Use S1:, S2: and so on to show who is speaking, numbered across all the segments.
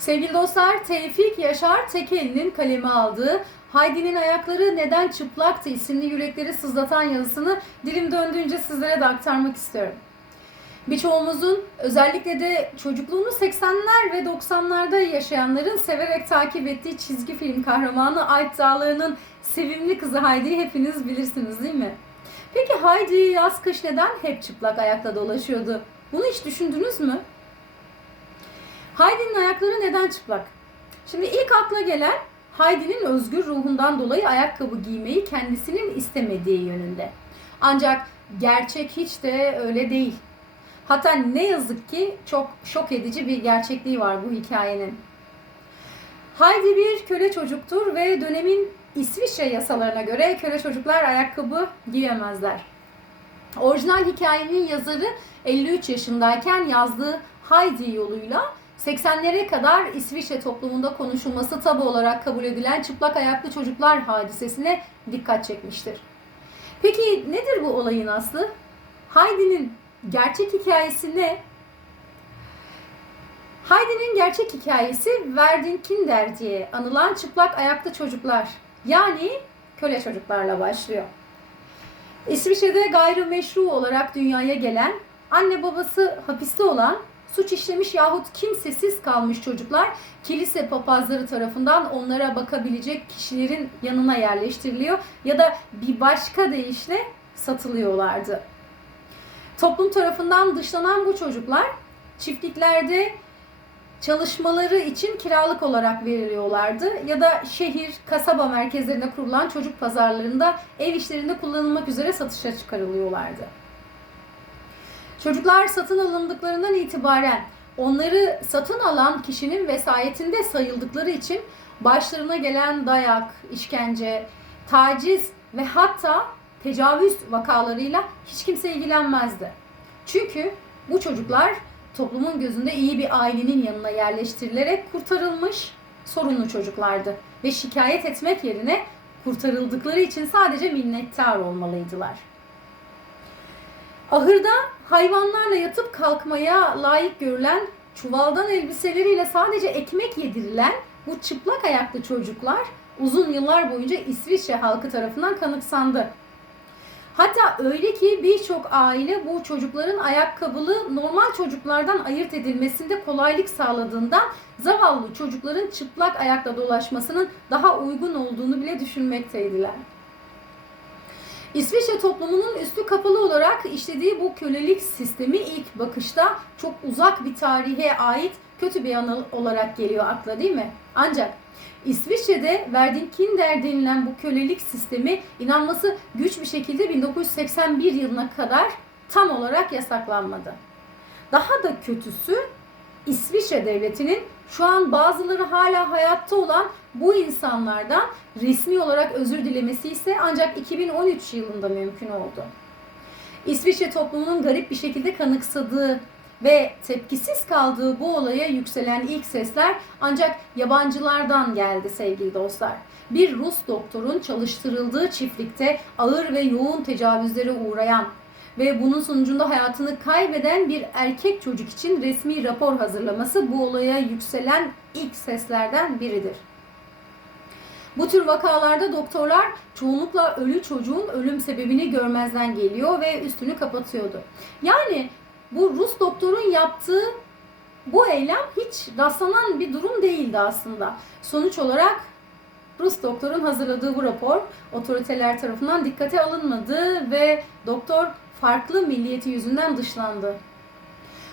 S1: Sevgili dostlar, Tevfik Yaşar Tekeli'nin kaleme aldığı Haydi'nin ayakları neden çıplaktı isimli yürekleri sızlatan yazısını dilim döndüğünce sizlere de aktarmak istiyorum. Birçoğumuzun özellikle de çocukluğunu 80'ler ve 90'larda yaşayanların severek takip ettiği çizgi film kahramanı Alp Dağları'nın sevimli kızı Heidi'yi hepiniz bilirsiniz değil mi? Peki Heidi yaz kış neden hep çıplak ayakta dolaşıyordu? Bunu hiç düşündünüz mü? Heidi'nin ayakları neden çıplak? Şimdi ilk akla gelen Heidi'nin özgür ruhundan dolayı ayakkabı giymeyi kendisinin istemediği yönünde. Ancak gerçek hiç de öyle değil. Hatta ne yazık ki çok şok edici bir gerçekliği var bu hikayenin. Heidi bir köle çocuktur ve dönemin İsviçre yasalarına göre köle çocuklar ayakkabı giyemezler. Orijinal hikayenin yazarı 53 yaşındayken yazdığı Heidi yoluyla 80'lere kadar İsviçre toplumunda konuşulması tabu olarak kabul edilen çıplak ayaklı çocuklar hadisesine dikkat çekmiştir. Peki nedir bu olayın aslı? Heidi'nin gerçek hikayesi ne? Heidi'nin gerçek hikayesi Verdin Kinder diye anılan çıplak ayaklı çocuklar yani köle çocuklarla başlıyor. İsviçre'de gayrimeşru olarak dünyaya gelen, anne babası hapiste olan, suç işlemiş yahut kimsesiz kalmış çocuklar kilise papazları tarafından onlara bakabilecek kişilerin yanına yerleştiriliyor ya da bir başka deyişle satılıyorlardı. Toplum tarafından dışlanan bu çocuklar çiftliklerde çalışmaları için kiralık olarak veriliyorlardı ya da şehir, kasaba merkezlerinde kurulan çocuk pazarlarında ev işlerinde kullanılmak üzere satışa çıkarılıyorlardı. Çocuklar satın alındıklarından itibaren onları satın alan kişinin vesayetinde sayıldıkları için başlarına gelen dayak, işkence, taciz ve hatta tecavüz vakalarıyla hiç kimse ilgilenmezdi. Çünkü bu çocuklar toplumun gözünde iyi bir ailenin yanına yerleştirilerek kurtarılmış sorunlu çocuklardı ve şikayet etmek yerine kurtarıldıkları için sadece minnettar olmalıydılar. Ahırda hayvanlarla yatıp kalkmaya layık görülen çuvaldan elbiseleriyle sadece ekmek yedirilen bu çıplak ayaklı çocuklar uzun yıllar boyunca İsviçre halkı tarafından kanıksandı. Hatta öyle ki birçok aile bu çocukların ayakkabılı normal çocuklardan ayırt edilmesinde kolaylık sağladığından zavallı çocukların çıplak ayakla dolaşmasının daha uygun olduğunu bile düşünmekteydiler. İsviçre toplumunun üstü kapalı olarak işlediği bu kölelik sistemi ilk bakışta çok uzak bir tarihe ait kötü bir anı olarak geliyor akla değil mi? Ancak İsviçre'de Verdin Kinder denilen bu kölelik sistemi inanması güç bir şekilde 1981 yılına kadar tam olarak yasaklanmadı. Daha da kötüsü İsviçre devletinin şu an bazıları hala hayatta olan bu insanlardan resmi olarak özür dilemesi ise ancak 2013 yılında mümkün oldu. İsviçre toplumunun garip bir şekilde kanıksadığı ve tepkisiz kaldığı bu olaya yükselen ilk sesler ancak yabancılardan geldi sevgili dostlar. Bir Rus doktorun çalıştırıldığı çiftlikte ağır ve yoğun tecavüzlere uğrayan ve bunun sonucunda hayatını kaybeden bir erkek çocuk için resmi rapor hazırlaması bu olaya yükselen ilk seslerden biridir. Bu tür vakalarda doktorlar çoğunlukla ölü çocuğun ölüm sebebini görmezden geliyor ve üstünü kapatıyordu. Yani bu Rus doktorun yaptığı bu eylem hiç rastlanan bir durum değildi aslında. Sonuç olarak Rus doktorun hazırladığı bu rapor otoriteler tarafından dikkate alınmadı ve doktor farklı milliyeti yüzünden dışlandı.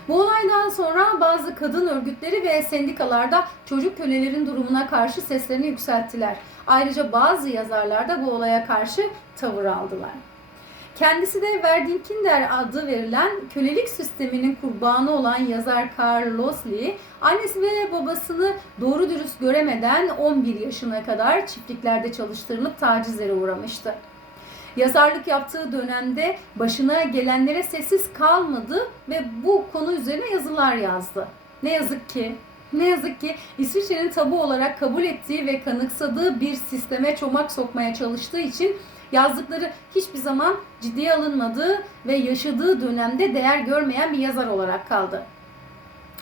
S1: Bu olaydan sonra bazı kadın örgütleri ve sendikalarda çocuk kölelerin durumuna karşı seslerini yükselttiler. Ayrıca bazı yazarlar da bu olaya karşı tavır aldılar. Kendisi de Verdin Kinder adı verilen kölelik sisteminin kurbanı olan yazar Karl Losli, annesi ve babasını doğru dürüst göremeden 11 yaşına kadar çiftliklerde çalıştırılıp tacizlere uğramıştı. Yazarlık yaptığı dönemde başına gelenlere sessiz kalmadı ve bu konu üzerine yazılar yazdı. Ne yazık ki ne yazık ki İsviçre'nin tabu olarak kabul ettiği ve kanıksadığı bir sisteme çomak sokmaya çalıştığı için yazdıkları hiçbir zaman ciddiye alınmadığı ve yaşadığı dönemde değer görmeyen bir yazar olarak kaldı.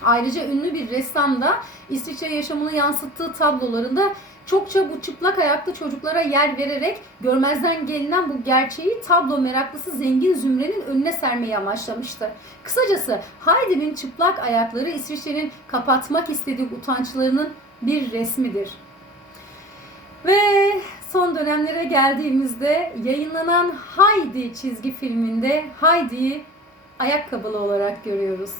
S1: Ayrıca ünlü bir ressam da İsviçre yaşamını yansıttığı tablolarında çokça bu çıplak ayaklı çocuklara yer vererek görmezden gelinen bu gerçeği tablo meraklısı zengin zümrenin önüne sermeyi amaçlamıştı. Kısacası Heidi'nin çıplak ayakları İsviçre'nin kapatmak istediği utançlarının bir resmidir. Son dönemlere geldiğimizde yayınlanan Heidi çizgi filminde Heidi'yi ayakkabılı olarak görüyoruz.